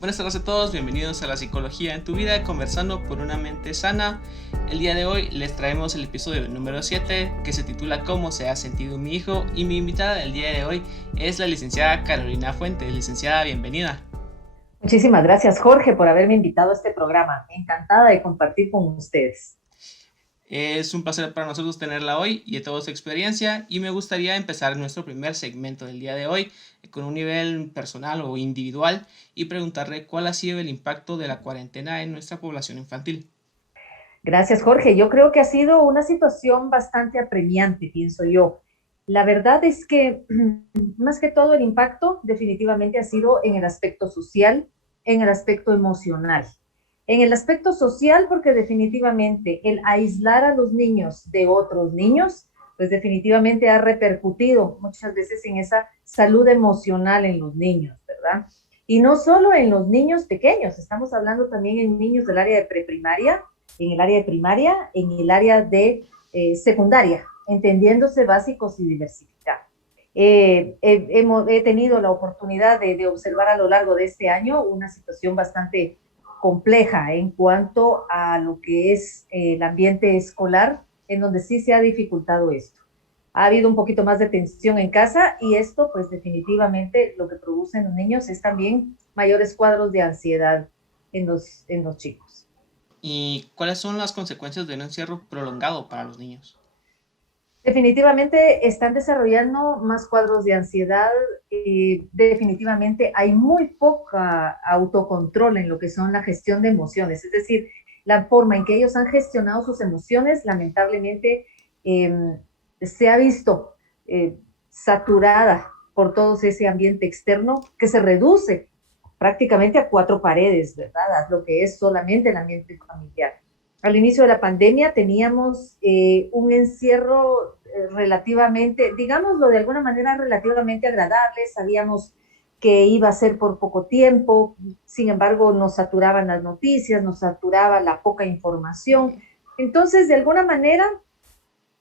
Buenas tardes a todos, bienvenidos a La Psicología en tu Vida, conversando por una mente sana. El día de hoy les traemos el episodio número 7, que se titula ¿Cómo se ha sentido mi hijo? Y mi invitada del día de hoy es la licenciada Carolina Fuentes. Licenciada, bienvenida. Muchísimas gracias, Jorge, por haberme invitado a este programa. Encantada de compartir con ustedes. Es un placer para nosotros tenerla hoy y de toda su experiencia, y me gustaría empezar nuestro primer segmento del día de hoy con un nivel personal o individual y preguntarle cuál ha sido el impacto de la cuarentena en nuestra población infantil. Gracias, Jorge. Yo creo que ha sido una situación bastante apremiante, pienso yo. La verdad es que más que todo el impacto definitivamente ha sido en el aspecto social, en el aspecto emocional. En el aspecto social, porque definitivamente el aislar a los niños de otros niños, pues definitivamente ha repercutido muchas veces en esa salud emocional en los niños, ¿verdad? Y no solo en los niños pequeños, estamos hablando también en niños del área de preprimaria, en el área de primaria, en el área de secundaria, entendiéndose básicos y diversidad. He tenido la oportunidad de observar a lo largo de este año una situación bastante compleja en cuanto a lo que es el ambiente escolar, en donde sí se ha dificultado esto. Ha habido un poquito más de tensión en casa y esto pues definitivamente lo que produce en los niños es también mayores cuadros de ansiedad en los chicos. ¿Y cuáles son las consecuencias de un encierro prolongado para los niños? Definitivamente están desarrollando más cuadros de ansiedad. Definitivamente hay muy poca autocontrol en lo que son la gestión de emociones. Es decir, la forma en que ellos han gestionado sus emociones, lamentablemente, se ha visto saturada por todo ese ambiente externo que se reduce prácticamente a cuatro paredes, ¿verdad? A lo que es solamente el ambiente familiar. Al inicio de la pandemia teníamos un encierro relativamente, digámoslo de alguna manera, relativamente agradable. Sabíamos que iba a ser por poco tiempo, sin embargo nos saturaban las noticias, nos saturaba la poca información. Entonces, de alguna manera,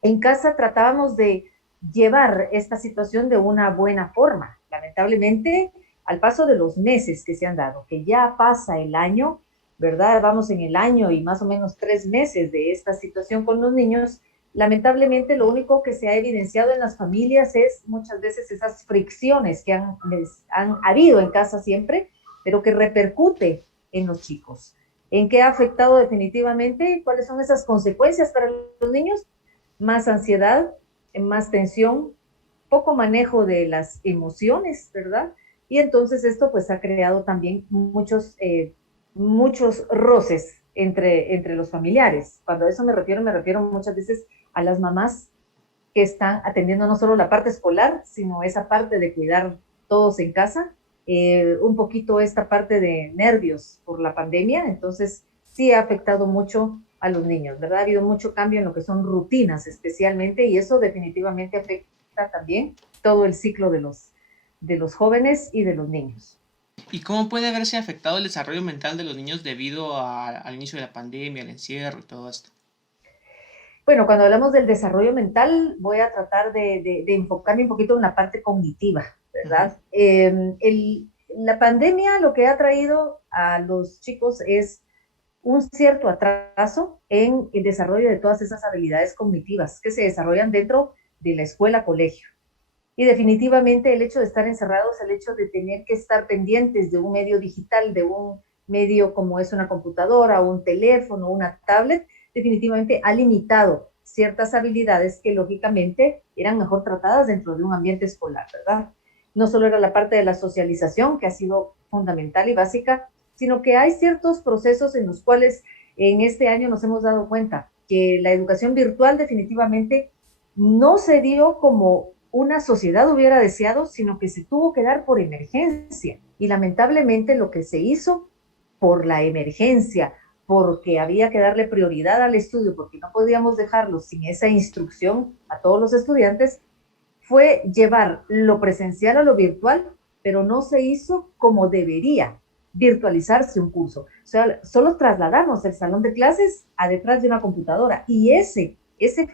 en casa tratábamos de llevar esta situación de una buena forma. Lamentablemente, al paso de los meses que se han dado, que ya pasa el año, ¿verdad? Vamos en el año y más o menos 3 meses de esta situación con los niños. Lamentablemente, lo único que se ha evidenciado en las familias es muchas veces esas fricciones que han habido en casa siempre, pero que repercute en los chicos. ¿En qué ha afectado definitivamente? ¿Cuáles son esas consecuencias para los niños? Más ansiedad, más tensión, poco manejo de las emociones, ¿verdad? Y entonces esto pues ha creado también muchos roces entre los familiares. Cuando a eso me refiero muchas veces a las mamás que están atendiendo no solo la parte escolar, sino esa parte de cuidar todos en casa, un poquito esta parte de nervios por la pandemia. Entonces sí ha afectado mucho a los niños, ¿verdad? Ha habido mucho cambio en lo que son rutinas especialmente, y eso definitivamente afecta también todo el ciclo de los jóvenes y de los niños. ¿Y cómo puede verse afectado el desarrollo mental de los niños debido al inicio de la pandemia, al encierro y todo esto? Bueno, cuando hablamos del desarrollo mental, voy a tratar de enfocarme un poquito en la parte cognitiva, Ujú. ¿verdad? La pandemia lo que ha traído a los chicos es un cierto atraso en el desarrollo de todas esas habilidades cognitivas que se desarrollan dentro de la escuela, colegio. Y definitivamente el hecho de estar encerrados, el hecho de tener que estar pendientes de un medio digital, de un medio como es una computadora, un teléfono, una tablet, definitivamente ha limitado ciertas habilidades que lógicamente eran mejor tratadas dentro de un ambiente escolar, ¿verdad? No solo era la parte de la socialización, que ha sido fundamental y básica, sino que hay ciertos procesos en los cuales en este año nos hemos dado cuenta que la educación virtual definitivamente no se dio como una sociedad hubiera deseado, sino que se tuvo que dar por emergencia. Y lamentablemente lo que se hizo por la emergencia, porque había que darle prioridad al estudio, porque no podíamos dejarlo sin esa instrucción a todos los estudiantes, fue llevar lo presencial a lo virtual, pero no se hizo como debería virtualizarse un curso. O sea, solo trasladamos el salón de clases a detrás de una computadora, y ese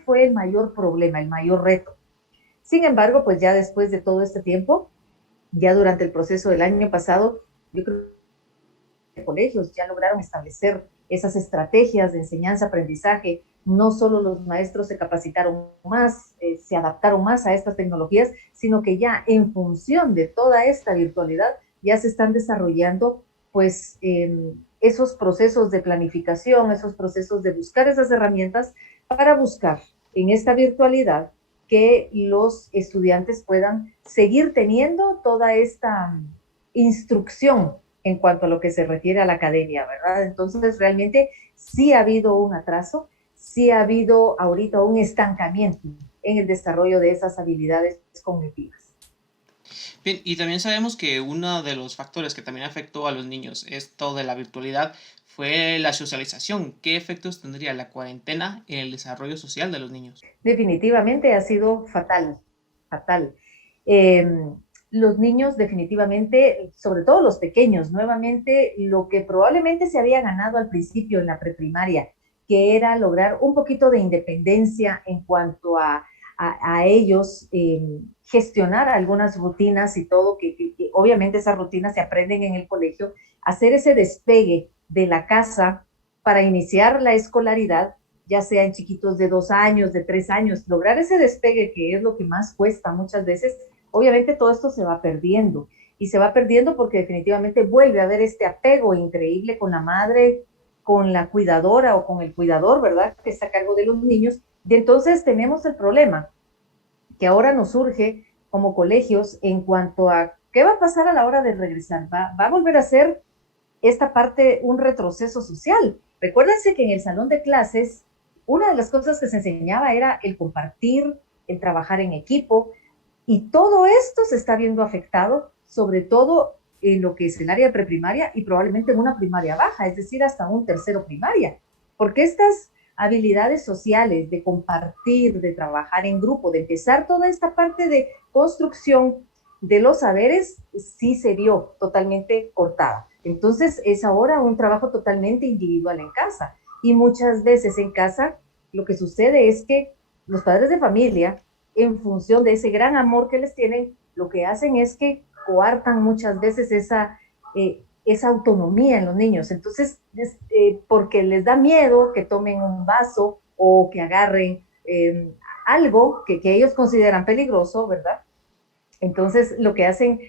fue el mayor problema, el mayor reto. Sin embargo, pues ya después de todo este tiempo, ya durante el proceso del año pasado, yo creo colegios ya lograron establecer esas estrategias de enseñanza-aprendizaje. No solo los maestros se capacitaron más, se adaptaron más a estas tecnologías, sino que ya en función de toda esta virtualidad ya se están desarrollando pues esos procesos de planificación, esos procesos de buscar esas herramientas para buscar en esta virtualidad que los estudiantes puedan seguir teniendo toda esta instrucción en cuanto a lo que se refiere a la academia, ¿verdad? Entonces, realmente sí ha habido un atraso, sí ha habido ahorita un estancamiento en el desarrollo de esas habilidades cognitivas. Bien, y también sabemos que uno de los factores que también afectó a los niños esto de la virtualidad fue la socialización. ¿Qué efectos tendría la cuarentena en el desarrollo social de los niños? Definitivamente ha sido fatal, fatal. Eh, los niños definitivamente, sobre todo los pequeños, nuevamente lo que probablemente se había ganado al principio en la preprimaria, que era lograr un poquito de independencia en cuanto a ellos gestionar algunas rutinas y todo, que obviamente esas rutinas se aprenden en el colegio, hacer ese despegue de la casa para iniciar la escolaridad, ya sea en chiquitos de 2 años, de 3 años, lograr ese despegue que es lo que más cuesta muchas veces. Obviamente todo esto se va perdiendo y se va perdiendo porque definitivamente vuelve a haber este apego increíble con la madre, con la cuidadora o con el cuidador, ¿verdad? Que está a cargo de los niños. Y entonces tenemos el problema que ahora nos surge como colegios en cuanto a qué va a pasar a la hora de regresar. Va a volver a ser esta parte un retroceso social. Recuérdense que en el salón de clases, una de las cosas que se enseñaba era el compartir, el trabajar en equipo, y todo esto se está viendo afectado, sobre todo en lo que es el área de preprimaria y probablemente en una primaria baja, es decir, hasta un tercero primaria, porque estas habilidades sociales de compartir, de trabajar en grupo, de empezar toda esta parte de construcción de los saberes, sí se vio totalmente cortada. Entonces es ahora un trabajo totalmente individual en casa, y muchas veces en casa lo que sucede es que los padres de familia, en función de ese gran amor que les tienen, lo que hacen es que coartan muchas veces esa autonomía en los niños. Entonces, porque les da miedo que tomen un vaso o que agarren algo que ellos consideran peligroso, ¿verdad? Entonces, lo que hacen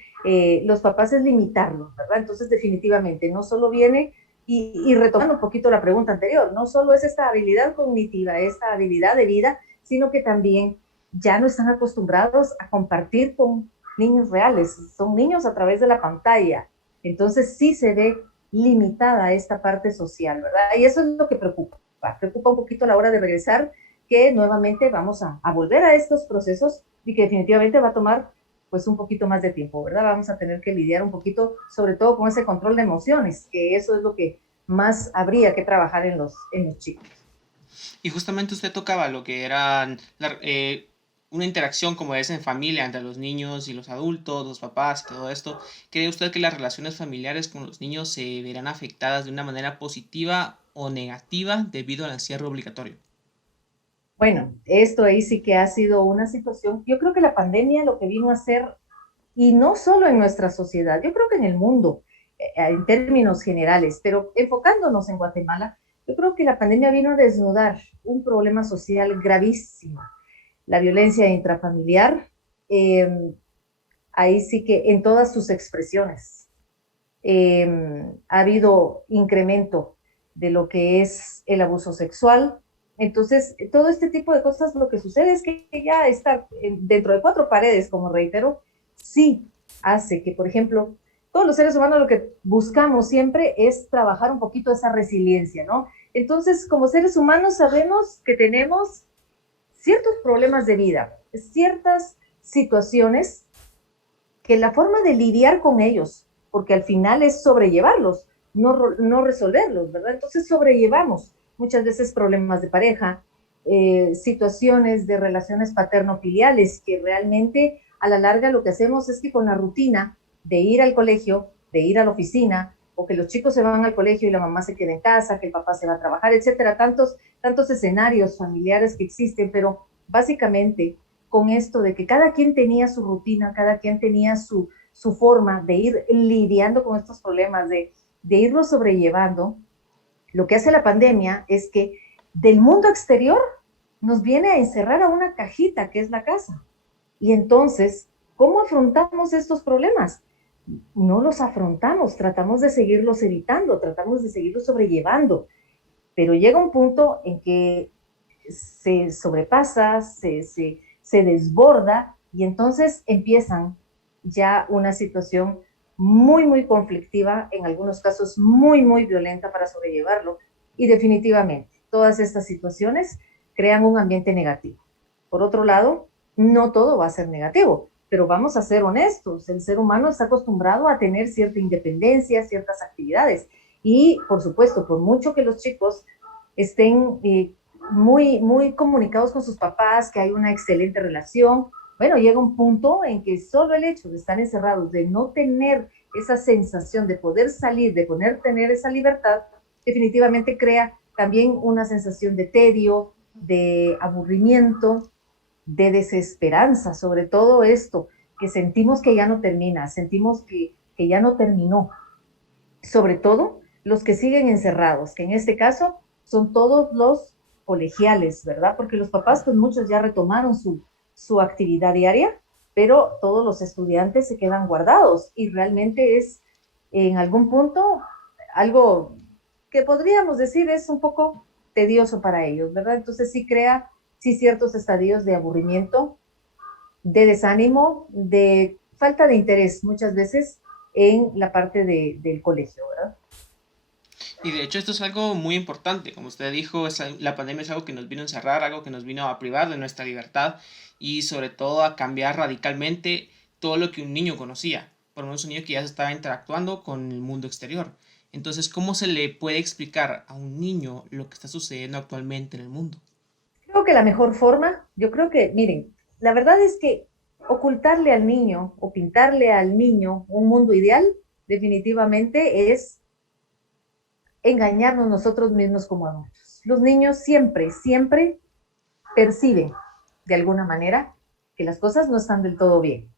los papás es limitarlos, ¿verdad? Entonces, definitivamente, no solo viene, y retomando un poquito la pregunta anterior, no solo es esta habilidad cognitiva, esta habilidad de vida, sino que también ya no están acostumbrados a compartir con niños reales, son niños a través de la pantalla. Entonces, sí se ve limitada esta parte social, ¿verdad? Y eso es lo que preocupa un poquito a la hora de regresar, que nuevamente vamos a volver a estos procesos y que definitivamente va a tomar pues un poquito más de tiempo, ¿verdad? Vamos a tener que lidiar un poquito, sobre todo con ese control de emociones, que eso es lo que más habría que trabajar en los chicos. Y justamente usted tocaba lo que era una interacción como es en familia entre los niños y los adultos, los papás y todo esto. ¿Cree usted que las relaciones familiares con los niños se verán afectadas de una manera positiva o negativa debido al encierro obligatorio? Bueno, esto ahí sí que ha sido una situación, yo creo que la pandemia lo que vino a hacer, y no solo en nuestra sociedad, yo creo que en el mundo, en términos generales, pero enfocándonos en Guatemala, yo creo que la pandemia vino a desnudar un problema social gravísimo, la violencia intrafamiliar, eh, ahí sí que en todas sus expresiones. Ha habido incremento de lo que es el abuso sexual. Entonces, todo este tipo de cosas, lo que sucede es que ya estar dentro de 4 paredes, como reitero, sí hace que, por ejemplo, todos los seres humanos lo que buscamos siempre es trabajar un poquito esa resiliencia, ¿no? Entonces, como seres humanos sabemos que tenemos ciertos problemas de vida, ciertas situaciones que la forma de lidiar con ellos, porque al final es sobrellevarlos, no resolverlos, ¿verdad? Entonces sobrellevamos muchas veces problemas de pareja, situaciones de relaciones paterno-filiales, que realmente a la larga lo que hacemos es que con la rutina de ir al colegio, de ir a la oficina, o que los chicos se van al colegio y la mamá se queda en casa, que el papá se va a trabajar, etcétera, tantos escenarios familiares que existen, pero básicamente con esto de que cada quien tenía su rutina, cada quien tenía su forma de ir lidiando con estos problemas, de de irlo sobrellevando, lo que hace la pandemia es que del mundo exterior nos viene a encerrar a una cajita que es la casa. Y entonces, ¿cómo afrontamos estos problemas? No los afrontamos, tratamos de seguirlos evitando, tratamos de seguirlos sobrellevando, pero llega un punto en que se sobrepasa, se desborda y entonces empiezan ya una situación muy conflictiva, en algunos casos muy violenta para sobrellevarlo, y definitivamente todas estas situaciones crean un ambiente negativo. Por otro lado, no todo va a ser negativo, pero vamos a ser honestos, el ser humano está acostumbrado a tener cierta independencia, ciertas actividades, y por supuesto, por mucho que los chicos estén muy comunicados con sus papás, que hay una excelente relación, bueno, llega un punto en que solo el hecho de estar encerrados, de no tener esa sensación de poder salir, de poder tener esa libertad, definitivamente crea también una sensación de tedio, de aburrimiento, de desesperanza, sobre todo esto, que sentimos que ya no termina, sentimos que ya no terminó. Sobre todo los que siguen encerrados, que en este caso son todos los colegiales, ¿verdad? Porque los papás, pues muchos ya retomaron su actividad diaria, pero todos los estudiantes se quedan guardados y realmente es en algún punto algo que podríamos decir es un poco tedioso para ellos, ¿verdad? Entonces sí crea ciertos estadios de aburrimiento, de desánimo, de falta de interés muchas veces en la parte del colegio, ¿verdad? Y de hecho esto es algo muy importante, como usted dijo, la pandemia es algo que nos vino a encerrar, algo que nos vino a privar de nuestra libertad y sobre todo a cambiar radicalmente todo lo que un niño conocía, por lo menos un niño que ya se estaba interactuando con el mundo exterior. Entonces, ¿cómo se le puede explicar a un niño lo que está sucediendo actualmente en el mundo? Creo que la mejor forma, yo creo que, miren, la verdad es que ocultarle al niño o pintarle al niño un mundo ideal definitivamente es engañarnos nosotros mismos como adultos. Los niños siempre perciben de alguna manera que las cosas no están del todo bien.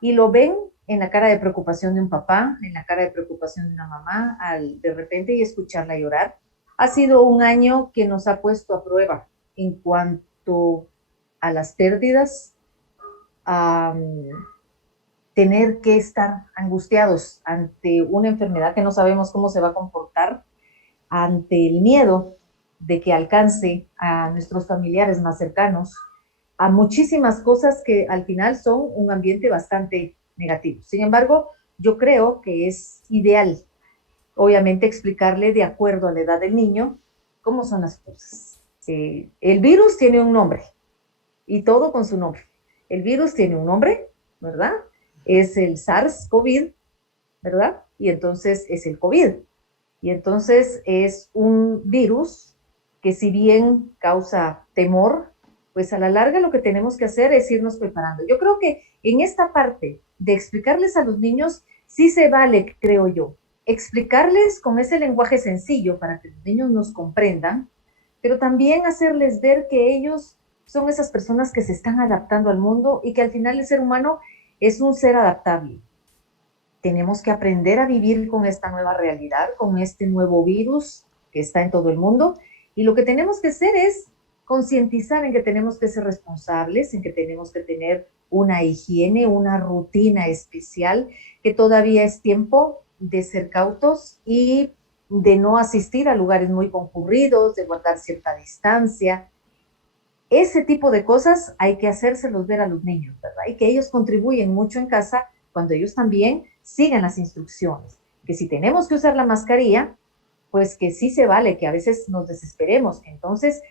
Y lo ven en la cara de preocupación de un papá, en la cara de preocupación de una mamá, al de repente y escucharla llorar. Ha sido un año que nos ha puesto a prueba en cuanto a las pérdidas, a tener que estar angustiados ante una enfermedad que no sabemos cómo se va a comportar, ante el miedo de que alcance a nuestros familiares más cercanos, a muchísimas cosas que al final son un ambiente bastante negativo. Sin embargo, yo creo que es ideal, obviamente, explicarle de acuerdo a la edad del niño cómo son las cosas. El virus tiene un nombre y todo con su nombre. El virus tiene un nombre, ¿verdad? Es el SARS-CoV, ¿verdad? Y entonces es el COVID. Y entonces es un virus que si bien causa temor, pues a la larga lo que tenemos que hacer es irnos preparando. Yo creo que en esta parte de explicarles a los niños, sí se vale, creo yo, explicarles con ese lenguaje sencillo para que los niños nos comprendan, pero también hacerles ver que ellos son esas personas que se están adaptando al mundo y que al final el ser humano es un ser adaptable. Tenemos que aprender a vivir con esta nueva realidad, con este nuevo virus que está en todo el mundo. Y lo que tenemos que hacer es concientizar en que tenemos que ser responsables, en que tenemos que tener una higiene, una rutina especial, que todavía es tiempo de ser cautos y de no asistir a lugares muy concurridos, de guardar cierta distancia. Ese tipo de cosas hay que hacérselos ver a los niños, ¿verdad? Y que ellos contribuyen mucho en casa cuando ellos también sigan las instrucciones. Que si tenemos que usar la mascarilla, pues que sí se vale, que a veces nos desesperemos. Entonces,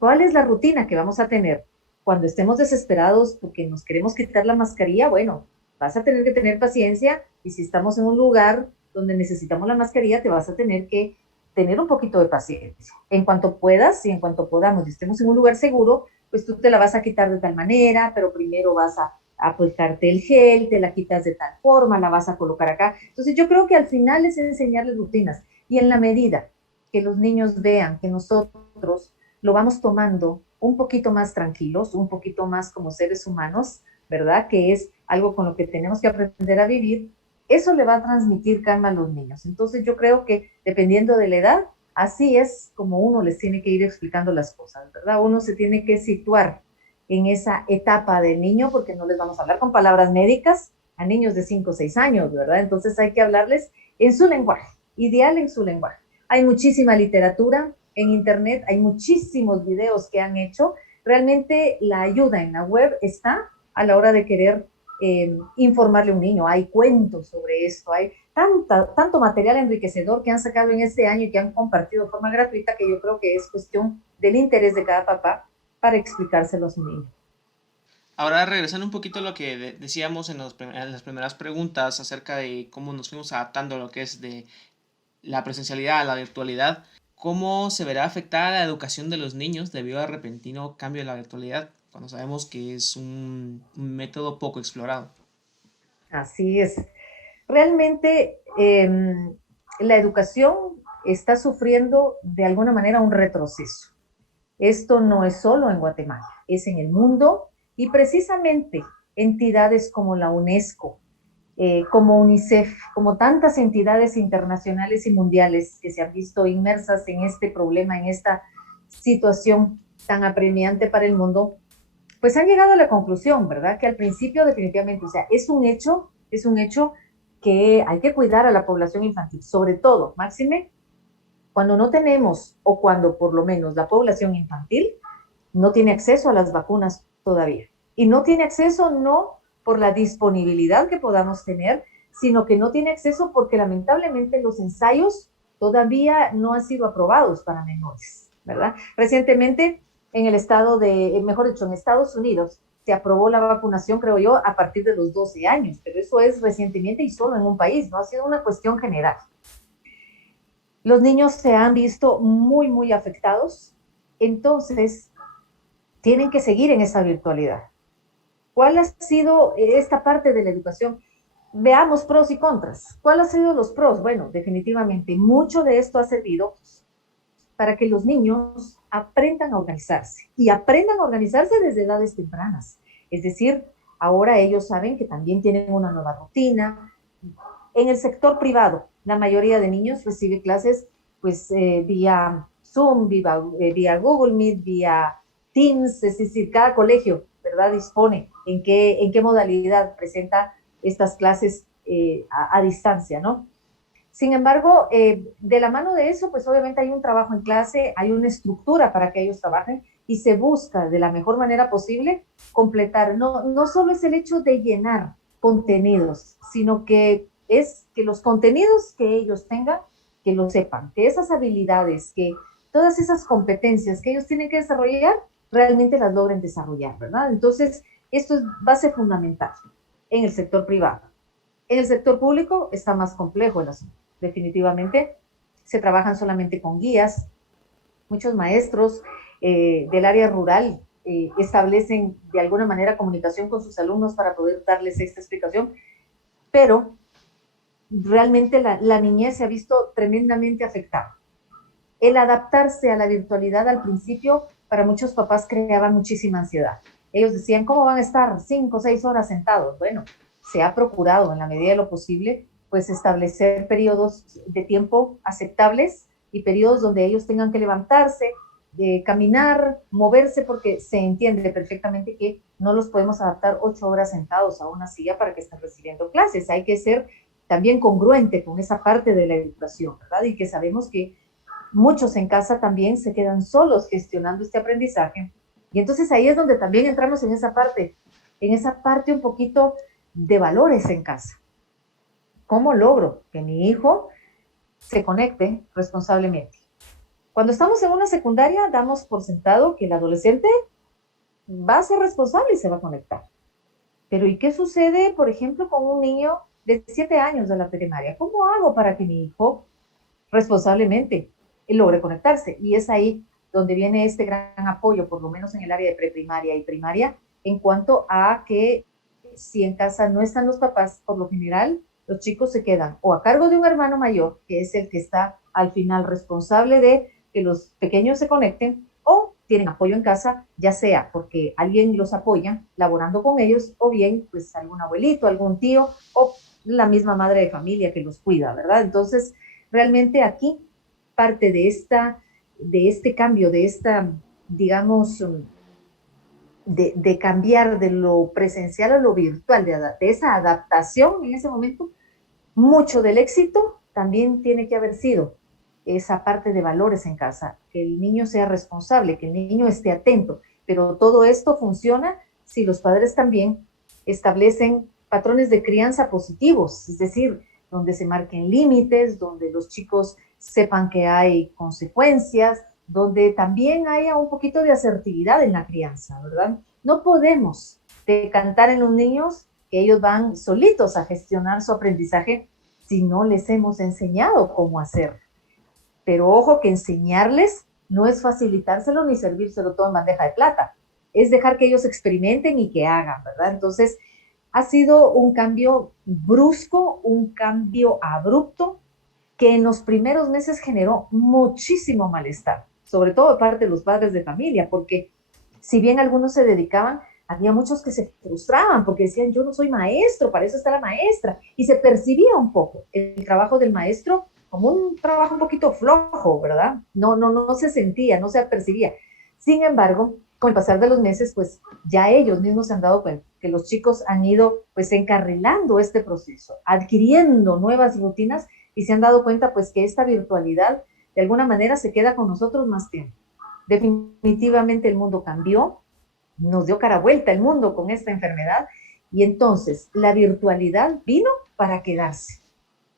¿cuál es la rutina que vamos a tener? Cuando estemos desesperados porque nos queremos quitar la mascarilla, bueno, vas a tener que tener paciencia y si estamos en un lugar donde necesitamos la mascarilla, te vas a tener que tener un poquito de paciencia. En cuanto puedas y en cuanto podamos y estemos en un lugar seguro, pues tú te la vas a quitar de tal manera, pero primero vas a aplicarte el gel, te la quitas de tal forma, la vas a colocar acá. Entonces yo creo que al final es enseñarles rutinas y en la medida que los niños vean que nosotros lo vamos tomando un poquito más tranquilos, un poquito más como seres humanos, ¿verdad? Que es algo con lo que tenemos que aprender a vivir, eso le va a transmitir calma a los niños. Entonces yo creo que dependiendo de la edad, así es como uno les tiene que ir explicando las cosas, ¿verdad? Uno se tiene que situar en esa etapa del niño, porque no les vamos a hablar con palabras médicas a niños de 5 o 6 años, ¿verdad? Entonces hay que hablarles en su lenguaje, ideal en su lenguaje. Hay muchísima literatura en internet, hay muchísimos videos que han hecho. Realmente la ayuda en la web está a la hora de querer informarle a un niño. Hay cuentos sobre esto, hay tanto material enriquecedor que han sacado en este año y que han compartido de forma gratuita, que yo creo que es cuestión del interés de cada papá para explicárselo a su niño. Ahora, regresando un poquito a lo que decíamos en las primeras preguntas acerca de cómo nos fuimos adaptando a lo que es de la presencialidad a la virtualidad, ¿cómo se verá afectada la educación de los niños debido al repentino cambio de la virtualidad, cuando sabemos que es un método poco explorado? Así es. Realmente la educación está sufriendo de alguna manera un retroceso. Esto no es solo en Guatemala, es en el mundo, y precisamente entidades como la UNESCO, como UNICEF, como tantas entidades internacionales y mundiales que se han visto inmersas en este problema, en esta situación tan apremiante para el mundo, pues han llegado a la conclusión, ¿verdad? Que al principio definitivamente, o sea, es un hecho que hay que cuidar a la población infantil, sobre todo, máxime, cuando no tenemos, o cuando por lo menos la población infantil no tiene acceso a las vacunas todavía. Y no tiene acceso no por la disponibilidad que podamos tener, sino que no tiene acceso porque lamentablemente los ensayos todavía no han sido aprobados para menores, ¿verdad? Recientemente en el estado de, mejor dicho, en Estados Unidos, se aprobó la vacunación, creo yo, a partir de los 12 años, pero eso es recientemente y solo en un país, no ha sido una cuestión general. Los niños se han visto muy, muy afectados, entonces tienen que seguir en esa virtualidad. ¿Cuál ha sido esta parte de la educación? Veamos pros y contras. ¿Cuál ha sido los pros? Bueno, definitivamente mucho de esto ha servido para que los niños aprendan a organizarse y aprendan a organizarse desde edades tempranas. Es decir, ahora ellos saben que también tienen una nueva rutina. En el sector privado, la mayoría de niños recibe clases pues vía Zoom, vía Google Meet, vía Teams, es decir, cada colegio, ¿verdad?, dispone en qué modalidad presenta estas clases a distancia, ¿no? Sin embargo, de la mano de eso, pues obviamente hay un trabajo en clase, hay una estructura para que ellos trabajen y se busca de la mejor manera posible completar. No solo es el hecho de llenar contenidos, sino que es que los contenidos que ellos tengan, que lo sepan, que esas habilidades, que todas esas competencias que ellos tienen que desarrollar, realmente las logren desarrollar, ¿verdad? Entonces, esto es base fundamental en el sector privado. En el sector público está más complejo el asunto. Definitivamente se trabajan solamente con guías. Muchos maestros del área rural establecen de alguna manera comunicación con sus alumnos para poder darles esta explicación, pero realmente la niñez se ha visto tremendamente afectada. El adaptarse a la virtualidad al principio para muchos papás creaba muchísima ansiedad. Ellos decían, ¿cómo van a estar 5 o 6 horas sentados? Bueno, se ha procurado en la medida de lo posible pues establecer periodos de tiempo aceptables y periodos donde ellos tengan que levantarse, caminar, moverse, porque se entiende perfectamente que no los podemos adaptar 8 horas sentados a una silla para que estén recibiendo clases. Hay que ser también congruente con esa parte de la educación, ¿verdad? Y que sabemos que muchos en casa también se quedan solos gestionando este aprendizaje. Y entonces ahí es donde también entramos en esa parte un poquito de valores en casa. ¿Cómo logro que mi hijo se conecte responsablemente? Cuando estamos en una secundaria, damos por sentado que el adolescente va a ser responsable y se va a conectar. Pero ¿y qué sucede, por ejemplo, con un niño de 7 años de la primaria? ¿Cómo hago para que mi hijo responsablemente logre conectarse? Y es ahí donde viene este gran apoyo, por lo menos en el área de preprimaria y primaria, en cuanto a que si en casa no están los papás, por lo general, los chicos se quedan o a cargo de un hermano mayor, que es el que está al final responsable de que los pequeños se conecten, o tienen apoyo en casa, ya sea porque alguien los apoya laborando con ellos, o bien pues algún abuelito, algún tío, o la misma madre de familia que los cuida, ¿verdad? Entonces, realmente aquí parte de este cambio, de esta, digamos, de cambiar de lo presencial a lo virtual, de esa adaptación en ese momento, mucho del éxito también tiene que haber sido esa parte de valores en casa, que el niño sea responsable, que el niño esté atento, pero todo esto funciona si los padres también establecen patrones de crianza positivos, es decir, donde se marquen límites, donde los chicos sepan que hay consecuencias, donde también haya un poquito de asertividad en la crianza, ¿verdad? No podemos decantar en los niños que ellos van solitos a gestionar su aprendizaje si no les hemos enseñado cómo hacer. Pero ojo que enseñarles no es facilitárselo ni servírselo todo en bandeja de plata, es dejar que ellos experimenten y que hagan, ¿verdad? Entonces, ha sido un cambio brusco, un cambio abrupto, que en los primeros meses generó muchísimo malestar, sobre todo de parte de los padres de familia, porque si bien algunos se dedicaban, había muchos que se frustraban porque decían, yo no soy maestro, para eso está la maestra, y se percibía un poco el trabajo del maestro como un trabajo un poquito flojo, ¿verdad? No se sentía, no se percibía. Sin embargo, con el pasar de los meses, pues ya ellos mismos se han dado cuenta que los chicos han ido pues encarrilando este proceso, adquiriendo nuevas rutinas y se han dado cuenta pues que esta virtualidad de alguna manera se queda con nosotros más tiempo. Definitivamente el mundo cambió, nos dio cara vuelta el mundo con esta enfermedad y entonces la virtualidad vino para quedarse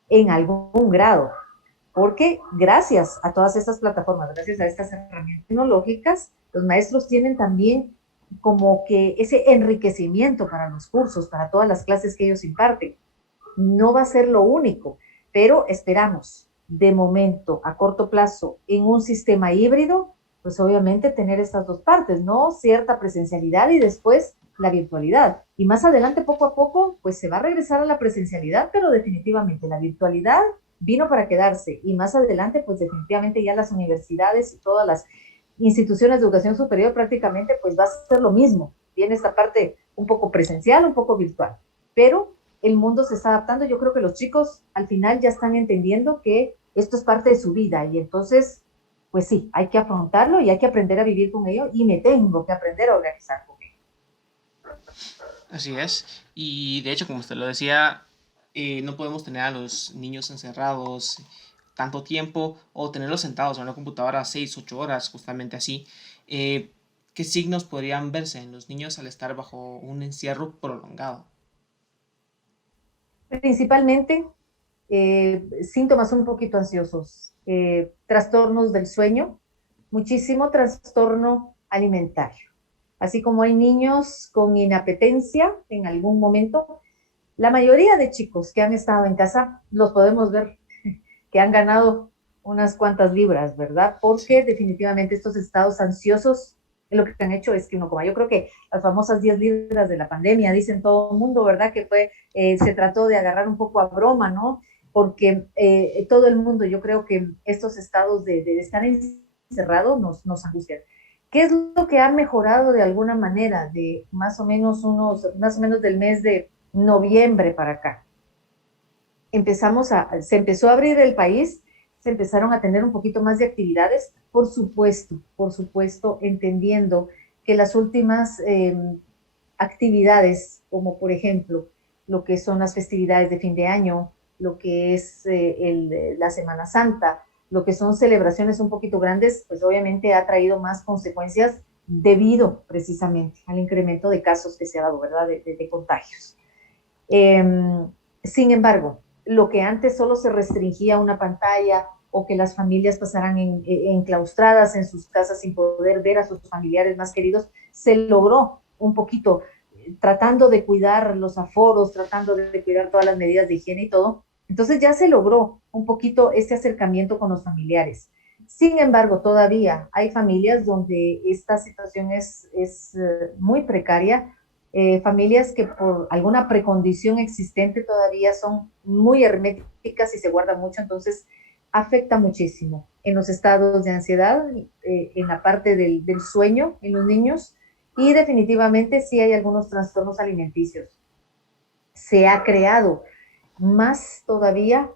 en algún grado, porque gracias a todas estas plataformas, gracias a estas herramientas tecnológicas, los maestros tienen también como que ese enriquecimiento para los cursos, para todas las clases que ellos imparten. No va a ser lo único, pero esperamos de momento, a corto plazo, en un sistema híbrido, pues obviamente tener estas dos partes, ¿no? Cierta presencialidad y después la virtualidad. Y más adelante, poco a poco, pues se va a regresar a la presencialidad, pero definitivamente la virtualidad vino para quedarse. Y más adelante, pues definitivamente ya las universidades y todas las instituciones de educación superior prácticamente, pues va a ser lo mismo. Tiene esta parte un poco presencial, un poco virtual. Pero el mundo se está adaptando. Yo creo que los chicos al final ya están entendiendo que esto es parte de su vida y entonces pues sí, hay que afrontarlo y hay que aprender a vivir con ello y me tengo que aprender a organizar con ello. Así es. Y de hecho, como usted lo decía, no podemos tener a los niños encerrados tanto tiempo o tenerlos sentados en una computadora 6 8 horas, justamente así. Eh, ¿Qué signos podrían verse en los niños al estar bajo un encierro prolongado? Principalmente síntomas un poquito ansiosos, trastornos del sueño, muchísimo trastorno alimentario. Así como hay niños con inapetencia en algún momento, la mayoría de chicos que han estado en casa los podemos ver que han ganado unas cuantas libras, ¿verdad? Porque Sí. definitivamente estos estados ansiosos lo que han hecho es que uno coma. Yo creo que las famosas 10 libras de la pandemia, dicen todo el mundo, ¿verdad? Que fue, se trató de agarrar un poco a broma, ¿no? Porque todo el mundo, yo creo que estos estados de estar encerrados nos angustian. ¿Qué es lo que ha mejorado de alguna manera de más o menos del mes de noviembre para acá? Se empezó a abrir el país, se empezaron a tener un poquito más de actividades, por supuesto, entendiendo que las últimas actividades, como por ejemplo lo que son las festividades de fin de año, lo que es la Semana Santa, lo que son celebraciones un poquito grandes, pues obviamente ha traído más consecuencias debido precisamente al incremento de casos que se ha dado, ¿verdad? De contagios. Sin embargo, lo que antes solo se restringía a una pantalla o que las familias pasaran enclaustradas en sus casas sin poder ver a sus familiares más queridos, se logró un poquito tratando de cuidar los aforos, tratando de cuidar todas las medidas de higiene y todo. Entonces ya se logró un poquito este acercamiento con los familiares. Sin embargo, todavía hay familias donde esta situación es muy precaria, familias que por alguna precondición existente todavía son muy herméticas y se guardan mucho, entonces afecta muchísimo en los estados de ansiedad, en la parte del sueño en los niños y definitivamente sí hay algunos trastornos alimenticios. Se ha creado más todavía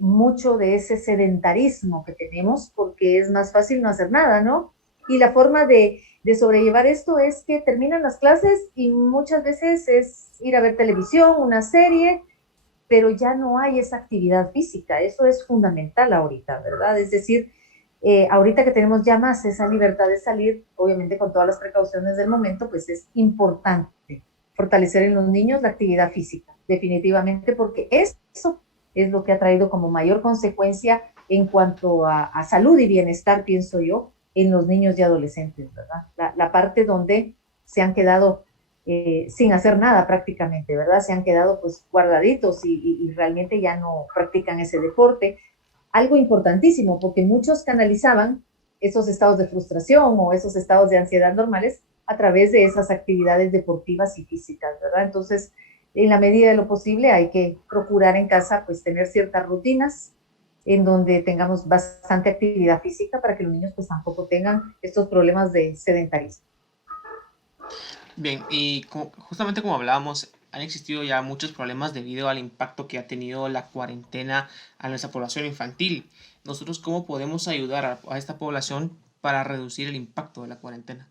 mucho de ese sedentarismo que tenemos, porque es más fácil no hacer nada, ¿no? Y la forma de sobrellevar esto es que terminan las clases y muchas veces es ir a ver televisión, una serie, pero ya no hay esa actividad física. Eso es fundamental ahorita, ¿verdad? Es decir, ahorita que tenemos ya más esa libertad de salir, obviamente con todas las precauciones del momento, pues es importante fortalecer en los niños la actividad física, definitivamente, porque eso es lo que ha traído como mayor consecuencia en cuanto a salud y bienestar, pienso yo, en los niños y adolescentes, ¿verdad? La parte donde se han quedado sin hacer nada prácticamente, ¿verdad? Se han quedado pues guardaditos y realmente ya no practican ese deporte. Algo importantísimo, porque muchos canalizaban esos estados de frustración o esos estados de ansiedad normales a través de esas actividades deportivas y físicas, ¿verdad? Entonces, en la medida de lo posible hay que procurar en casa pues tener ciertas rutinas en donde tengamos bastante actividad física para que los niños pues tampoco tengan estos problemas de sedentarismo. Bien, y justamente como hablábamos, han existido ya muchos problemas debido al impacto que ha tenido la cuarentena a nuestra población infantil. Nosotros, ¿cómo podemos ayudar a esta población para reducir el impacto de la cuarentena?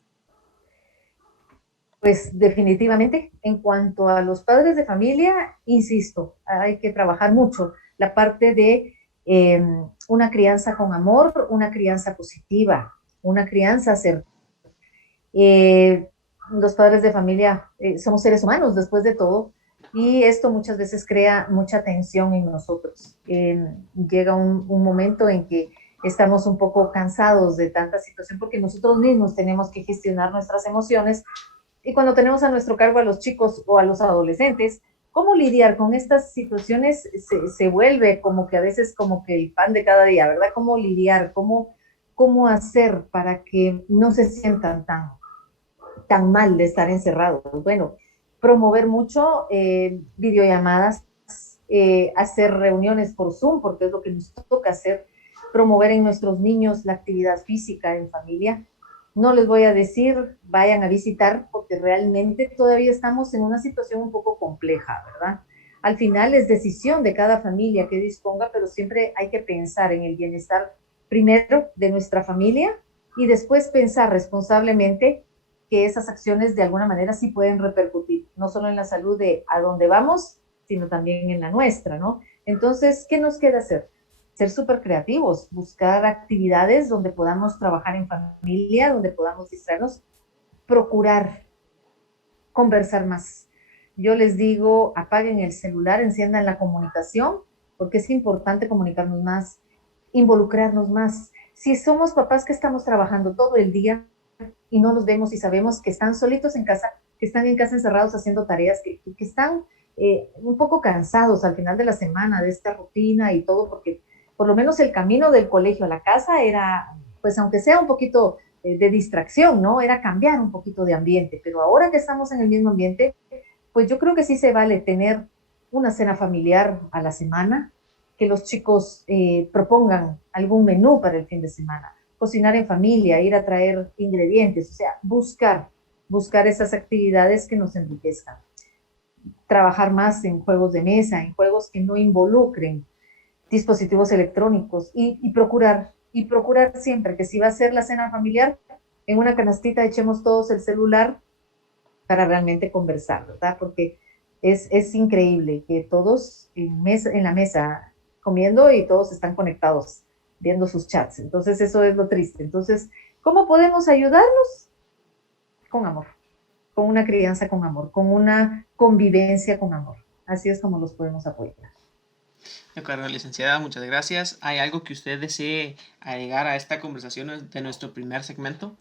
Pues definitivamente, en cuanto a los padres de familia, insisto, hay que trabajar mucho la parte de una crianza con amor, una crianza positiva, una crianza asertiva. Eh, los padres de familia somos seres humanos después de todo y esto muchas veces crea mucha tensión en nosotros. Llega un momento en que estamos un poco cansados de tanta situación porque nosotros mismos tenemos que gestionar nuestras emociones y cuando tenemos a nuestro cargo a los chicos o a los adolescentes, ¿cómo lidiar con estas situaciones? Se vuelve como que a veces como que el pan de cada día, ¿verdad? ¿Cómo lidiar? ¿Cómo hacer para que no se sientan tan mal de estar encerrados? Bueno, promover mucho videollamadas, hacer reuniones por Zoom, porque es lo que nos toca hacer, promover en nuestros niños la actividad física en familia. No les voy a decir vayan a visitar porque realmente todavía estamos en una situación un poco compleja, ¿verdad? Al final es decisión de cada familia que disponga, pero siempre hay que pensar en el bienestar primero de nuestra familia y después pensar responsablemente que esas acciones de alguna manera sí pueden repercutir, no solo en la salud de a dónde vamos, sino también en la nuestra, ¿no? Entonces, ¿qué nos queda hacer? Ser súper creativos, buscar actividades donde podamos trabajar en familia, donde podamos distraernos, procurar conversar más. Yo les digo, apaguen el celular, enciendan la comunicación, porque es importante comunicarnos más, involucrarnos más. Si somos papás que estamos trabajando todo el día y no los vemos y sabemos que están solitos en casa, que están en casa encerrados haciendo tareas, que están un poco cansados al final de la semana de esta rutina y todo, porque por lo menos el camino del colegio a la casa era, pues aunque sea un poquito de distracción, ¿no? Era cambiar un poquito de ambiente, pero ahora que estamos en el mismo ambiente, pues yo creo que sí se vale tener una cena familiar a la semana, que los chicos propongan algún menú para el fin de semana, cocinar en familia, ir a traer ingredientes, o sea, buscar esas actividades que nos enriquezcan. Trabajar más en juegos de mesa, en juegos que no involucren dispositivos electrónicos y procurar siempre que si va a ser la cena familiar, en una canastita echemos todos el celular para realmente conversar, ¿verdad? Porque es increíble que todos en la mesa comiendo y todos están conectados viendo sus chats. Entonces eso es lo triste. Entonces, ¿cómo podemos ayudarlos? Con amor, con una crianza con amor, con una convivencia con amor. Así es como los podemos apoyar. De acuerdo, licenciada, muchas gracias. ¿Hay algo que usted desee agregar a esta conversación de nuestro primer segmento?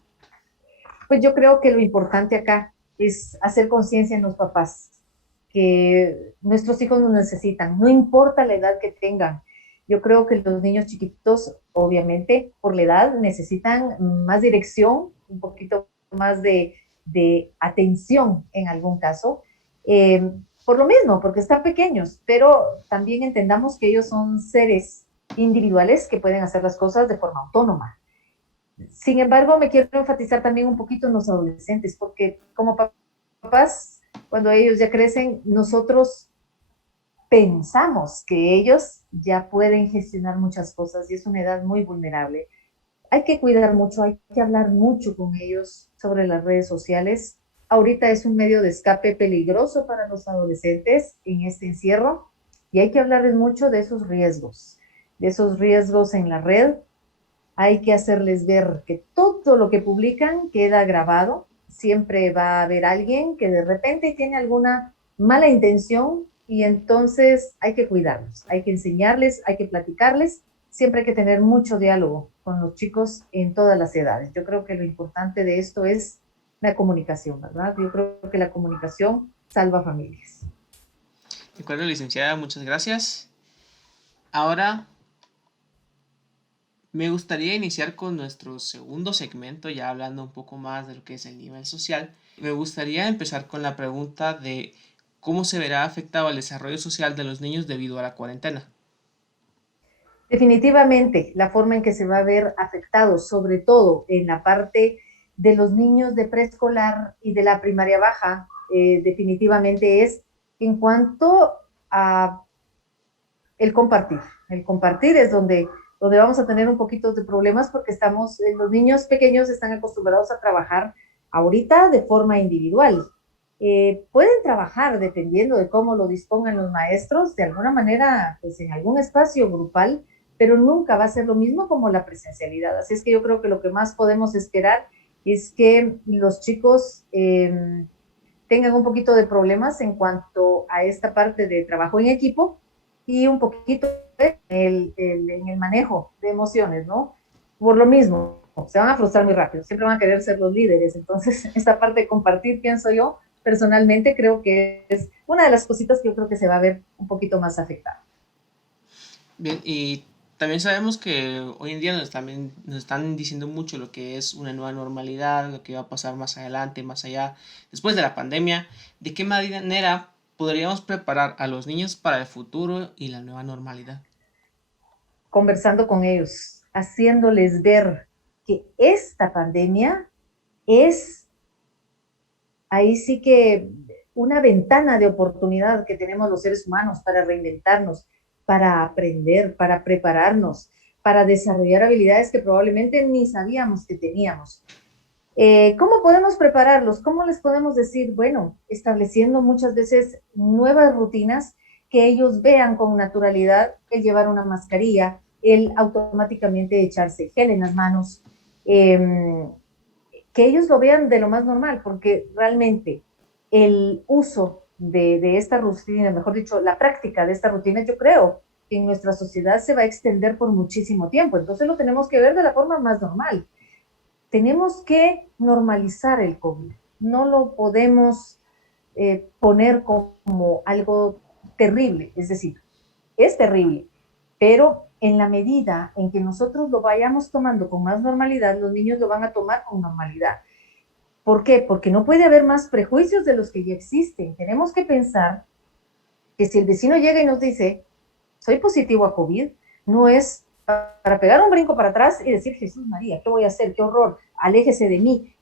Pues yo creo que lo importante acá es hacer conciencia en los papás, que nuestros hijos nos necesitan, no importa la edad que tengan. Yo creo que los niños chiquitos, obviamente, por la edad, necesitan más dirección, un poquito más de atención en algún caso, por lo mismo, porque están pequeños, pero también entendamos que ellos son seres individuales que pueden hacer las cosas de forma autónoma. Sin embargo, me quiero enfatizar también un poquito en los adolescentes, porque como papás, cuando ellos ya crecen, nosotros pensamos que ellos ya pueden gestionar muchas cosas y es una edad muy vulnerable. Hay que cuidar mucho, hay que hablar mucho con ellos sobre las redes sociales. Ahorita es un medio de escape peligroso para los adolescentes en este encierro y hay que hablarles mucho de esos riesgos en la red. Hay que hacerles ver que todo lo que publican queda grabado. Siempre va a haber alguien que de repente tiene alguna mala intención y entonces hay que cuidarlos, hay que enseñarles, hay que platicarles. Siempre hay que tener mucho diálogo con los chicos en todas las edades. Yo creo que lo importante de esto es la comunicación, ¿verdad? Yo creo que la comunicación salva familias. De acuerdo, licenciada, muchas gracias. Ahora me gustaría iniciar con nuestro segundo segmento, ya hablando un poco más de lo que es el nivel social. Me gustaría empezar con la pregunta de cómo se verá afectado el desarrollo social de los niños debido a la cuarentena. Definitivamente, la forma en que se va a ver afectado, sobre todo en la parte de los niños de preescolar y de la primaria baja, definitivamente es en cuanto a el compartir. El compartir es donde vamos a tener un poquito de problemas porque los niños pequeños están acostumbrados a trabajar ahorita de forma individual. Pueden trabajar dependiendo de cómo lo dispongan los maestros, de alguna manera, pues en algún espacio grupal, pero nunca va a ser lo mismo como la presencialidad. Así es que yo creo que lo que más podemos esperar es que los chicos tengan un poquito de problemas en cuanto a esta parte de trabajo en equipo y un poquito en el manejo de emociones, ¿no? Por lo mismo, se van a frustrar muy rápido, siempre van a querer ser los líderes, entonces esta parte de compartir, pienso yo, personalmente creo que es una de las cositas que yo creo que se va a ver un poquito más afectada. Bien, y también sabemos que hoy en día nos están diciendo mucho lo que es una nueva normalidad, lo que va a pasar más adelante, más allá, después de la pandemia. ¿De qué manera podríamos preparar a los niños para el futuro y la nueva normalidad? Conversando con ellos, haciéndoles ver que esta pandemia es ahí sí que una ventana de oportunidad que tenemos los seres humanos para reinventarnos, para aprender, para prepararnos, para desarrollar habilidades que probablemente ni sabíamos que teníamos. ¿Cómo podemos prepararlos? ¿Cómo les podemos decir? Bueno, estableciendo muchas veces nuevas rutinas que ellos vean con naturalidad el llevar una mascarilla, el automáticamente echarse gel en las manos, que ellos lo vean de lo más normal, porque realmente el uso de esta rutina, mejor dicho, la práctica de esta rutina, yo creo que en nuestra sociedad se va a extender por muchísimo tiempo. Entonces lo tenemos que ver de la forma más normal. Tenemos que normalizar el COVID. No lo podemos poner como algo terrible. Es decir, es terrible, pero en la medida en que nosotros lo vayamos tomando con más normalidad, los niños lo van a tomar con normalidad. ¿Por qué? Porque no puede haber más prejuicios de los que ya existen. Tenemos que pensar que si el vecino llega y nos dice, soy positivo a COVID, no es para pegar un brinco para atrás y decir, Jesús María, ¿qué voy a hacer? ¿Qué horror? Aléjese de mí.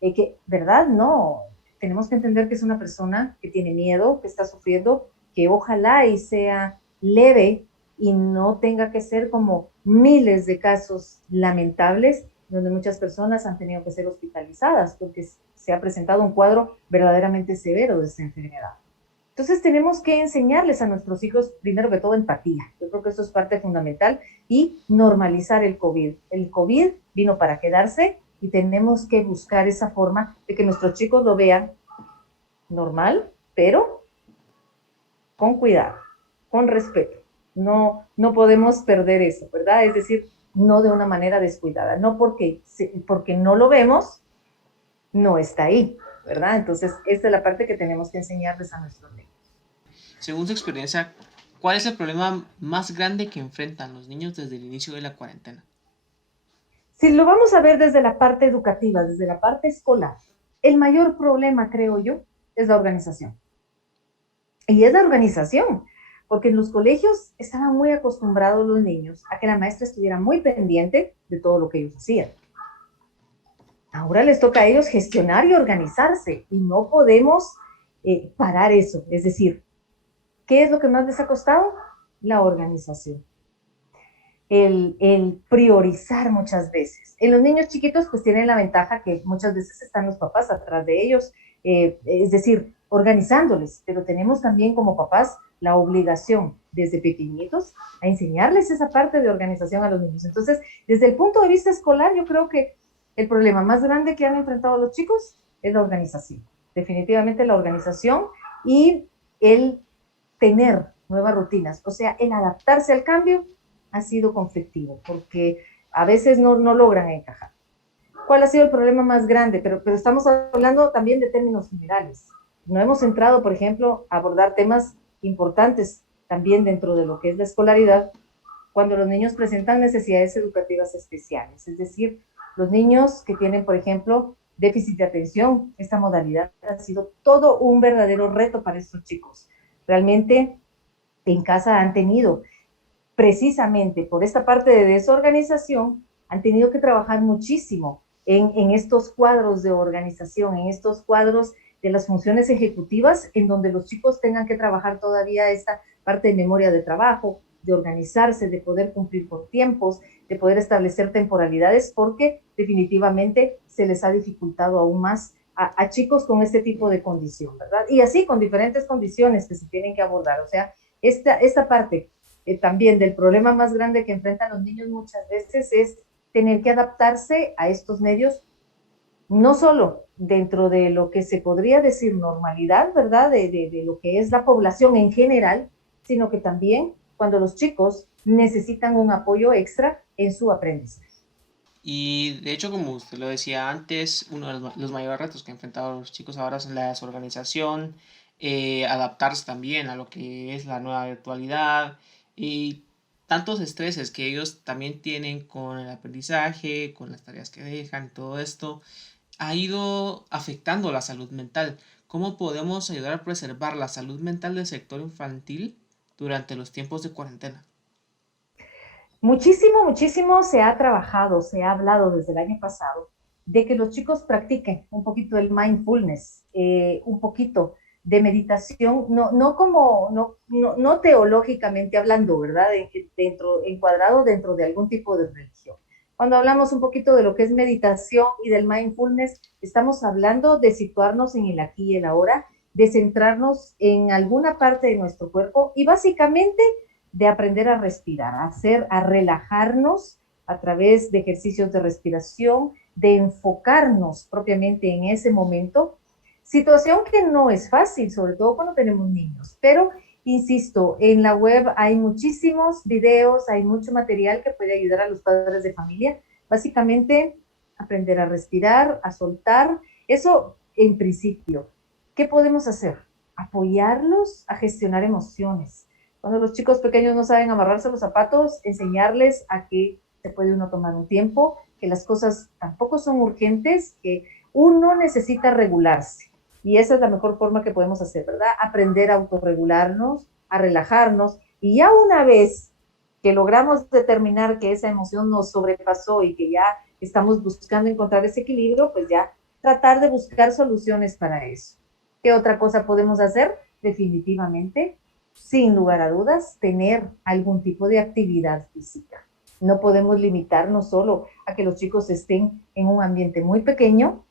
¿Verdad? No. Tenemos que entender que es una persona que tiene miedo, que está sufriendo, que ojalá y sea leve y no tenga que ser como miles de casos lamentables donde muchas personas han tenido que ser hospitalizadas porque se ha presentado un cuadro verdaderamente severo de esta enfermedad. Entonces tenemos que enseñarles a nuestros hijos, primero que todo, empatía. Yo creo que eso es parte fundamental y normalizar el COVID. El COVID vino para quedarse y tenemos que buscar esa forma de que nuestros chicos lo vean normal, pero con cuidado, con respeto. No podemos perder eso, ¿verdad? Es decir, no de una manera descuidada, no porque no lo vemos, no está ahí, ¿verdad? Entonces, esta es la parte que tenemos que enseñarles a nuestros niños. Según su experiencia, ¿cuál es el problema más grande que enfrentan los niños desde el inicio de la cuarentena? Si lo vamos a ver desde la parte educativa, desde la parte escolar, el mayor problema, creo yo, es la organización. Y es la organización, porque en los colegios estaban muy acostumbrados los niños a que la maestra estuviera muy pendiente de todo lo que ellos hacían. Ahora les toca a ellos gestionar y organizarse y no podemos parar eso. Es decir, ¿Qué es lo que más les ha costado? La organización. El priorizar muchas veces. En los niños chiquitos pues tienen la ventaja que muchas veces están los papás atrás de ellos, es decir, organizándoles, pero tenemos también como papás la obligación desde pequeñitos a enseñarles esa parte de organización a los niños. Entonces, desde el punto de vista escolar, yo creo que el problema más grande que han enfrentado los chicos es la organización. Definitivamente la organización y el tener nuevas rutinas, o sea, el adaptarse al cambio ha sido conflictivo porque a veces no logran encajar. ¿Cuál ha sido el problema más grande? Pero estamos hablando también de términos generales. No hemos entrado, por ejemplo, a abordar temas importantes también dentro de lo que es la escolaridad cuando los niños presentan necesidades educativas especiales, es decir, los niños que tienen, por ejemplo, déficit de atención. Esta modalidad ha sido todo un verdadero reto para estos chicos. Realmente en casa han tenido, precisamente por esta parte de desorganización, han tenido que trabajar muchísimo en estos cuadros de organización, en estos cuadros de las funciones ejecutivas, en donde los chicos tengan que trabajar todavía esta parte de memoria de trabajo, de organizarse, de poder cumplir por tiempos, de poder establecer temporalidades, porque definitivamente se les ha dificultado aún más a chicos con este tipo de condición, ¿verdad? Y así con diferentes condiciones que se tienen que abordar. O sea, esta parte también del problema más grande que enfrentan los niños muchas veces es tener que adaptarse a estos medios, no solo dentro de lo que se podría decir normalidad, ¿verdad? De lo que es la población en general, sino que también cuando los chicos necesitan un apoyo extra en su aprendizaje. Y de hecho, como usted lo decía antes, uno de los mayores retos que han enfrentado los chicos ahora es la desorganización, adaptarse también a lo que es la nueva virtualidad y tantos estreses que ellos también tienen con el aprendizaje, con las tareas que dejan, todo esto ha ido afectando la salud mental. ¿Cómo podemos ayudar a preservar la salud mental del sector infantil durante los tiempos de cuarentena? Muchísimo, muchísimo se ha trabajado, se ha hablado desde el año pasado de que los chicos practiquen un poquito el mindfulness, un poquito de meditación, no teológicamente hablando, ¿verdad? Dentro, encuadrado dentro de algún tipo de religión. Cuando hablamos un poquito de lo que es meditación y del mindfulness, estamos hablando de situarnos en el aquí y el ahora, de centrarnos en alguna parte de nuestro cuerpo y básicamente de aprender a respirar, a relajarnos a través de ejercicios de respiración, de enfocarnos propiamente en ese momento. Situación que no es fácil, sobre todo cuando tenemos niños, pero insisto, en la web hay muchísimos videos, hay mucho material que puede ayudar a los padres de familia. Básicamente, aprender a respirar, a soltar. Eso en principio. ¿Qué podemos hacer? Apoyarlos a gestionar emociones. Cuando los chicos pequeños no saben amarrarse los zapatos, enseñarles a que se puede uno tomar un tiempo, que las cosas tampoco son urgentes, que uno necesita regularse. Y esa es la mejor forma que podemos hacer, ¿verdad? Aprender a autorregularnos, a relajarnos. Y ya una vez que logramos determinar que esa emoción nos sobrepasó y que ya estamos buscando encontrar ese equilibrio, pues ya tratar de buscar soluciones para eso. ¿Qué otra cosa podemos hacer? Definitivamente, sin lugar a dudas, tener algún tipo de actividad física. No podemos limitarnos solo a que los chicos estén en un ambiente muy pequeño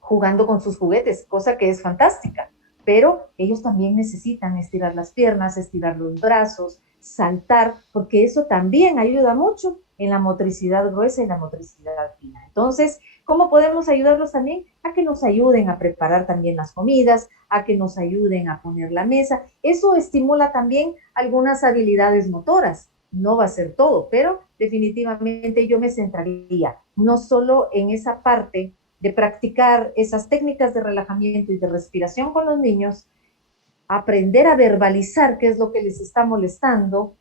jugando con sus juguetes, cosa que es fantástica, pero ellos también necesitan estirar las piernas, estirar los brazos, saltar, porque eso también ayuda mucho en la motricidad gruesa y la motricidad fina. Entonces, ¿cómo podemos ayudarlos también? A que nos ayuden a preparar también las comidas, a que nos ayuden a poner la mesa. Eso estimula también algunas habilidades motoras. No va a ser todo, pero definitivamente yo me centraría no solo en esa parte de practicar esas técnicas de relajamiento y de respiración con los niños, aprender a verbalizar qué es lo que les está molestando,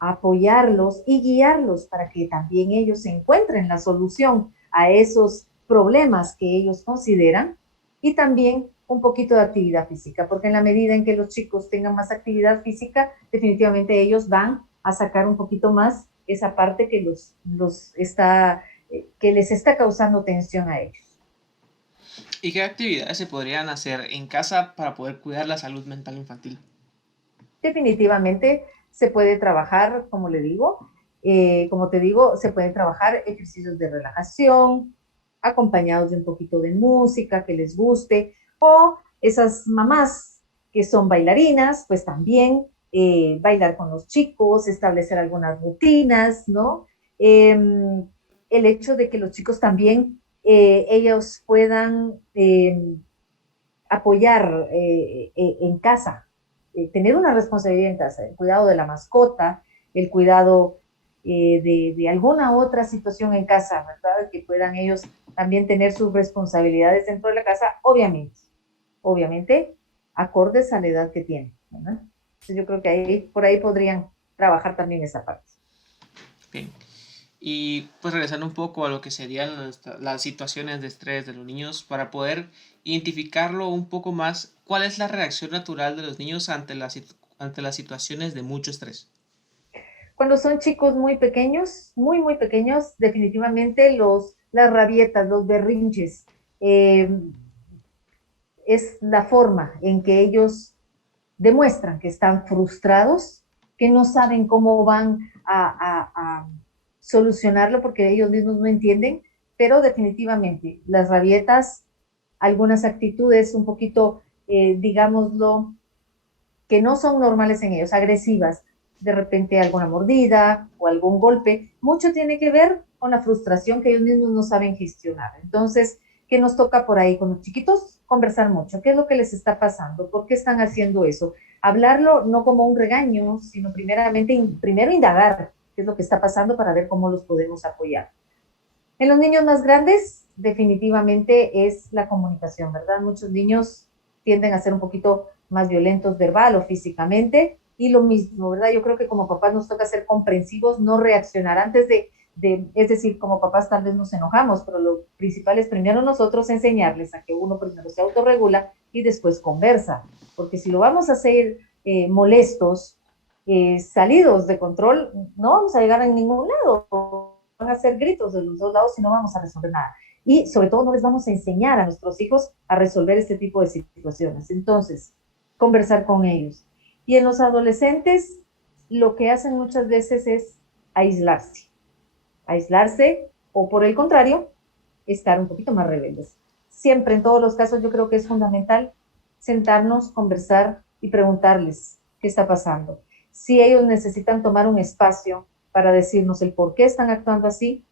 apoyarlos y guiarlos para que también ellos encuentren la solución a esos problemas que ellos consideran, y también un poquito de actividad física, porque en la medida en que los chicos tengan más actividad física, definitivamente ellos van a sacar un poquito más esa parte que que les está causando tensión a ellos. ¿Y qué actividades se podrían hacer en casa para poder cuidar la salud mental infantil? Definitivamente se puede trabajar, como le digo, como te digo, se pueden trabajar ejercicios de relajación, acompañados de un poquito de música que les guste, o esas mamás que son bailarinas, pues también bailar con los chicos, establecer algunas rutinas, ¿no? El hecho de que los chicos también, ellos puedan apoyar en casa, tener una responsabilidad en casa, el cuidado de la mascota, el cuidado de alguna otra situación en casa, ¿verdad? Que puedan ellos también tener sus responsabilidades dentro de la casa, obviamente, acordes a la edad que tienen, ¿verdad? Entonces yo creo que ahí, por ahí podrían trabajar también esa parte. Bien. Y pues regresando un poco a lo que serían las situaciones de estrés de los niños para poder identificarlo un poco más, ¿cuál es la reacción natural de los niños ante las situaciones de mucho estrés? Cuando son chicos muy pequeños, muy pequeños, definitivamente las rabietas, los berrinches, eh, es la forma en que ellos demuestran que están frustrados, que no saben cómo van a solucionarlo porque ellos mismos no entienden, pero definitivamente las rabietas, algunas actitudes un poquito, digámoslo, que no son normales en ellos, agresivas, de repente alguna mordida o algún golpe, mucho tiene que ver con la frustración que ellos mismos no saben gestionar. Entonces, ¿qué nos toca por ahí con los chiquitos? Conversar mucho. ¿Qué es lo que les está pasando? ¿Por qué están haciendo eso? Hablarlo no como un regaño, sino primero indagar qué es lo que está pasando para ver cómo los podemos apoyar. En los niños más grandes, definitivamente es la comunicación, ¿verdad? Muchos niños tienden a ser un poquito más violentos verbal o físicamente, y lo mismo, ¿verdad? Yo creo que como papás nos toca ser comprensivos, no reaccionar antes es decir, como papás tal vez nos enojamos, pero lo principal es primero nosotros enseñarles a que uno primero se autorregula y después conversa, porque si lo vamos a hacer molestos, salidos de control, no vamos a llegar a ningún lado, van a hacer gritos de los dos lados y no vamos a resolver nada. Y sobre todo no les vamos a enseñar a nuestros hijos a resolver este tipo de situaciones. Entonces, conversar con ellos. Y en los adolescentes, lo que hacen muchas veces es aislarse. Aislarse o por el contrario, estar un poquito más rebeldes. Siempre, en todos los casos, yo creo que es fundamental sentarnos, conversar y preguntarles qué está pasando. Si ellos necesitan tomar un espacio para decirnos el por qué están actuando así,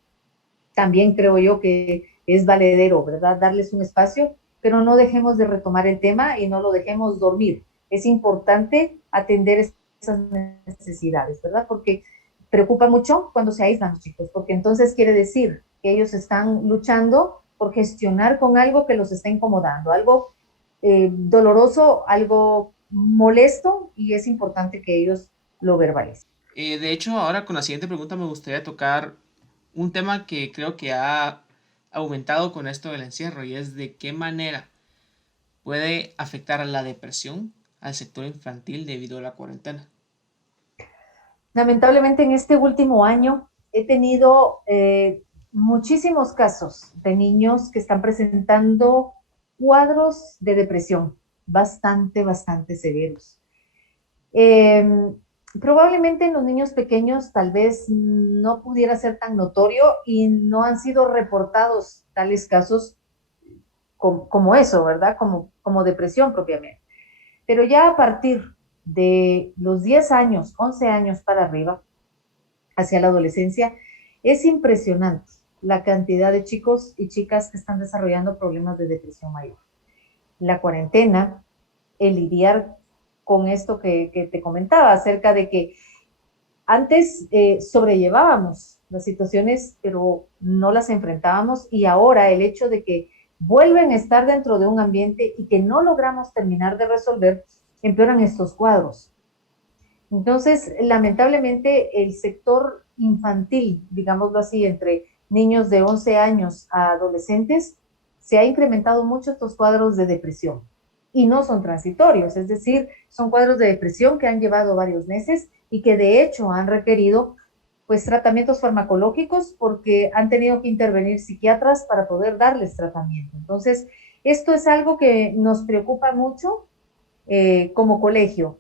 también creo yo que es valedero, ¿verdad? Darles un espacio, pero no dejemos de retomar el tema y no lo dejemos dormir. Es importante atender esas necesidades, ¿verdad? Porque preocupa mucho cuando se aíslan los chicos, porque entonces quiere decir que ellos están luchando por gestionar con algo que los está incomodando, algo doloroso, algo molesto, y es importante que ellos lo verbalicen. De hecho, ahora con la siguiente pregunta me gustaría tocar un tema que creo que ha aumentado con esto del encierro y es de qué manera puede afectar a la depresión al sector infantil debido a la cuarentena. Lamentablemente en este último año he tenido muchísimos casos de niños que están presentando cuadros de depresión bastante severos. Eh, Probablemente en los niños pequeños tal vez no pudiera ser tan notorio y no han sido reportados tales casos como eso, ¿verdad? Como depresión propiamente. Pero ya a partir de los 10 años, 11 años para arriba, hacia la adolescencia, es impresionante la cantidad de chicos y chicas que están desarrollando problemas de depresión mayor. La cuarentena, el lidiar con esto que te comentaba acerca de que antes sobrellevábamos las situaciones, pero no las enfrentábamos, y ahora el hecho de que vuelven a estar dentro de un ambiente y que no logramos terminar de resolver, empeoran estos cuadros. Entonces, lamentablemente, el sector infantil, digámoslo así, entre niños de 11 años a adolescentes, se ha incrementado mucho estos cuadros de depresión. Y no son transitorios, es decir, son cuadros de depresión que han llevado varios meses y que de hecho han requerido pues tratamientos farmacológicos porque han tenido que intervenir psiquiatras para poder darles tratamiento. Entonces, esto es algo que nos preocupa mucho como colegio.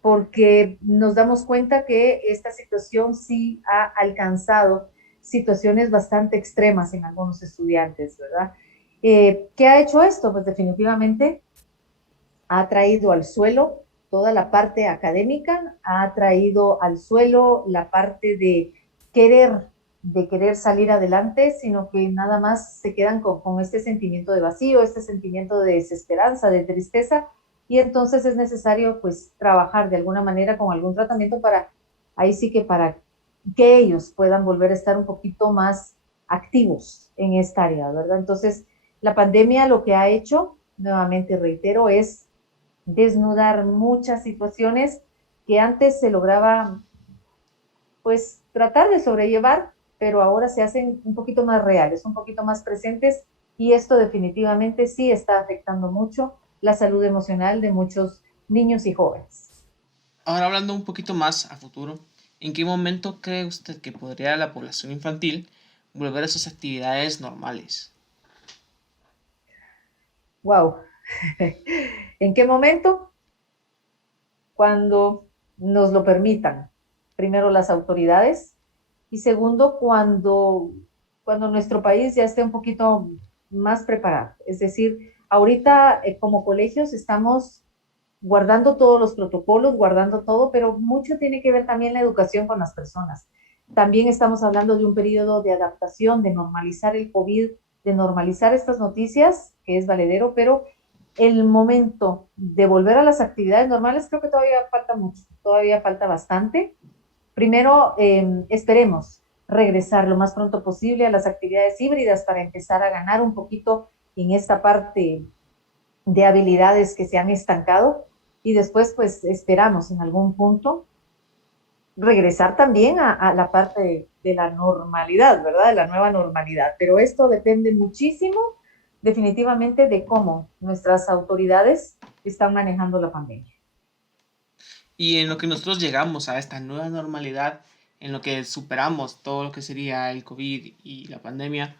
porque nos damos cuenta que esta situación sí ha alcanzado situaciones bastante extremas en algunos estudiantes, ¿verdad? ¿Qué ha hecho esto? Pues definitivamente ha traído al suelo toda la parte académica, ha traído al suelo la parte querer, de querer salir adelante, sino que nada más se quedan con este sentimiento de vacío, este sentimiento de desesperanza, de tristeza, y entonces es necesario pues trabajar de alguna manera con algún tratamiento para, ahí sí que para que ellos puedan volver a estar un poquito más activos en esta área, ¿verdad? Entonces, la pandemia lo que ha hecho, nuevamente reitero, es desnudar muchas situaciones que antes se lograba pues tratar de sobrellevar, pero ahora se hacen un poquito más reales, un poquito más presentes, y esto definitivamente sí está afectando mucho la salud emocional de muchos niños y jóvenes. Ahora hablando un poquito más a futuro, ¿en qué momento cree usted que podría la población infantil volver a sus actividades normales? Wow. ¿En qué momento? Cuando nos lo permitan. Primero las autoridades y segundo cuando nuestro país ya esté un poquito más preparado. Es decir, ahorita como colegios estamos guardando todos los protocolos, guardando todo, pero mucho tiene que ver también la educación con las personas. También estamos hablando de un periodo de adaptación, de normalizar el COVID, de normalizar estas noticias, que es valedero, pero el momento de volver a las actividades normales creo que todavía falta mucho, todavía falta bastante. Primero, esperemos regresar lo más pronto posible a las actividades híbridas para empezar a ganar un poquito en esta parte de habilidades que se han estancado, y después pues esperamos en algún punto regresar también a la parte de la normalidad, ¿verdad? De la nueva normalidad. Pero esto depende muchísimo, definitivamente, de cómo nuestras autoridades están manejando la pandemia. Y en lo que nosotros llegamos a esta nueva normalidad, en lo que superamos todo lo que sería el COVID y la pandemia,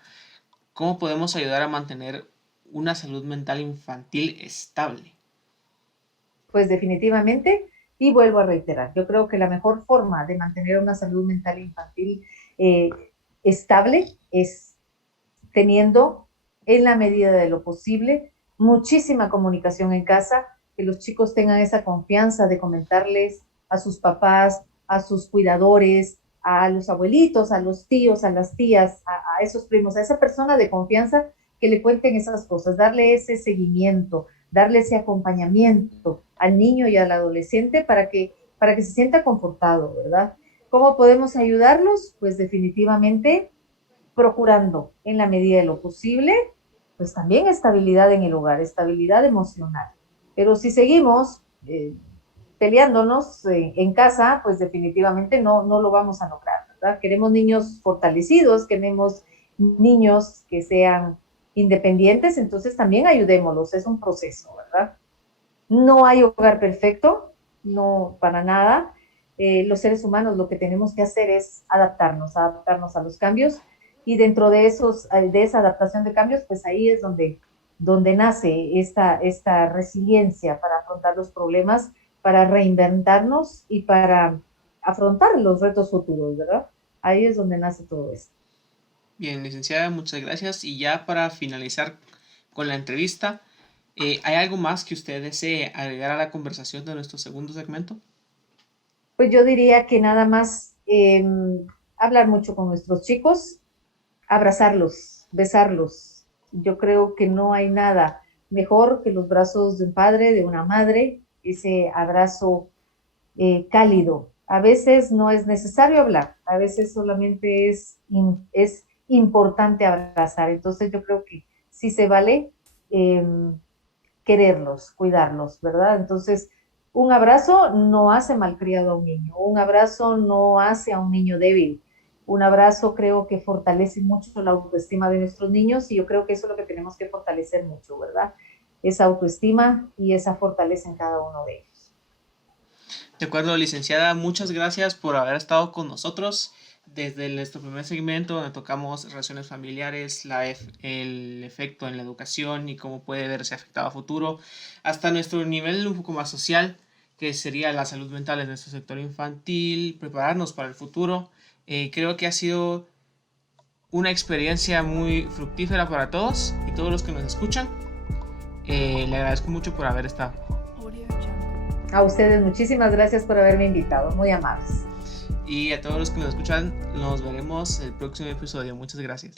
¿cómo podemos ayudar a mantener una salud mental infantil estable? Pues definitivamente, y vuelvo a reiterar, yo creo que la mejor forma de mantener una salud mental infantil eh, estable es teniendo, en la medida de lo posible, muchísima comunicación en casa, que los chicos tengan esa confianza de comentarles a sus papás, a sus cuidadores, a los abuelitos, a los tíos, a las tías, a esos primos, a esa persona de confianza, que le cuenten esas cosas, darle ese seguimiento, darle ese acompañamiento al niño y al adolescente para que se sienta confortado, ¿verdad? ¿Cómo podemos ayudarlos? Pues definitivamente procurando en la medida de lo posible, pues también estabilidad en el hogar, estabilidad emocional. Pero si seguimos peleándonos en casa, pues definitivamente no lo vamos a lograr, ¿verdad? Queremos niños fortalecidos, queremos niños que sean independientes, entonces también ayudémoslos, es un proceso, ¿verdad? No hay hogar perfecto, no para nada. Los seres humanos lo que tenemos que hacer es adaptarnos a los cambios, y dentro de esa adaptación de cambios, pues ahí es donde nace esta resiliencia para afrontar los problemas, para reinventarnos y para afrontar los retos futuros, ¿verdad? Ahí es donde nace todo esto. Bien, licenciada, muchas gracias. Y ya para finalizar con la entrevista, ¿hay algo más que usted desee agregar a la conversación de nuestro segundo segmento? Pues yo diría que nada más hablar mucho con nuestros chicos, abrazarlos, besarlos. Yo creo que no hay nada mejor que los brazos de un padre, de una madre, ese abrazo cálido. A veces no es necesario hablar, a veces solamente es importante abrazar. Entonces yo creo que sí se vale eh, quererlos, cuidarlos, ¿verdad? Entonces, un abrazo no hace malcriado a un niño, un abrazo no hace a un niño débil. Un abrazo creo que fortalece mucho la autoestima de nuestros niños, y yo creo que eso es lo que tenemos que fortalecer mucho, ¿verdad? Esa autoestima y esa fortaleza en cada uno de ellos. De acuerdo, licenciada, muchas gracias por haber estado con nosotros desde nuestro primer segmento donde tocamos relaciones familiares, el efecto en la educación y cómo puede verse afectado a futuro, hasta nuestro nivel un poco más social. que sería la salud mental en nuestro sector infantil, prepararnos para el futuro. Creo que ha sido una experiencia muy fructífera para todos y todos los que nos escuchan. Le agradezco mucho por haber estado. A ustedes muchísimas gracias por haberme invitado, muy amables. Y a todos los que nos escuchan, nos veremos el próximo episodio. Muchas gracias.